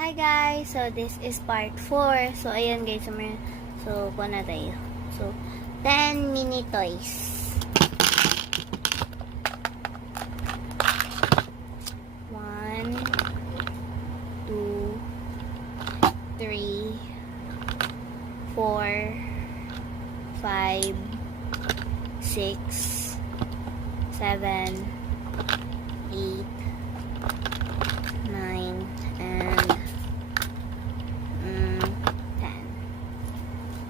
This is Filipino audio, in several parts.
Hi guys! So this is part 4. So ayan guys, so kuha na tayo. So 10 mini toys. 1 2 3 4 5 6 7 8 9 and 10.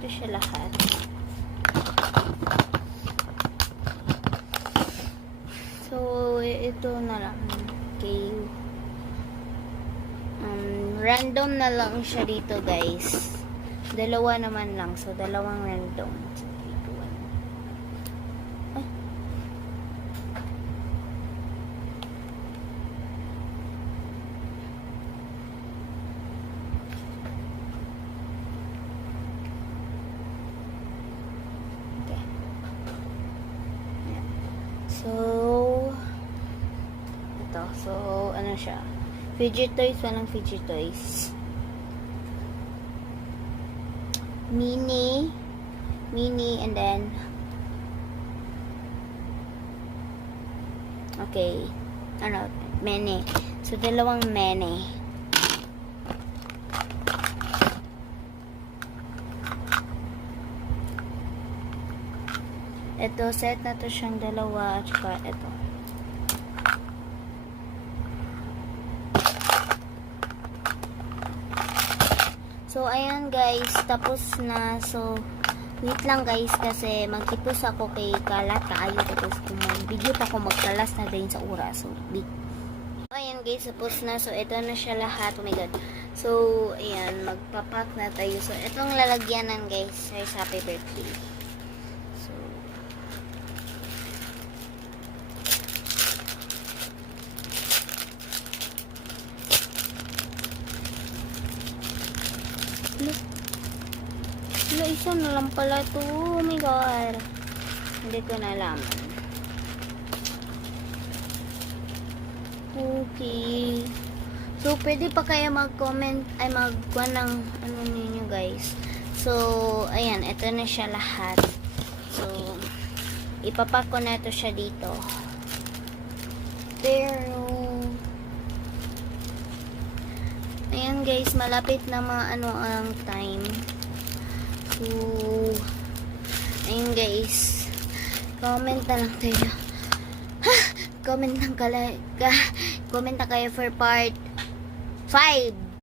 Ito siya lahat. So, ito na lang. Okay. Random na lang siya dito, guys. Dalawa naman lang. So, dalawang random. So, dito, ay. Okay. So, ito. So, ano siya? Fidget toys, walang fidget toys. Mini, and then, okay, mini. So, dalawang mini. Ito, set na to siyang dalawa, at saka ito. So, ayan guys, tapos na. So, wait lang guys, kasi magtipos ako kay kalat kaayo. Tapos kung mag-video pa ako, magkalas na din sa oras. So, ayan guys, tapos na. So, ito na siya lahat. Oh my god. So, ayan, magpapak na tayo. So, itong lalagyanan guys, says happy birthday. So, isa na lang pala to. Oh my god. Hindi ko nalaman. Okay. So, pwede pa kaya mag-comment, ay mag-kuha ng ano ninyo guys. So, ayan. Ito na siya lahat. So, ipapak ko na ito siya dito. Pero, ayan guys, malapit na ang time. So, ayun guys, comment na lang tayo. Comment na kayo for part 5.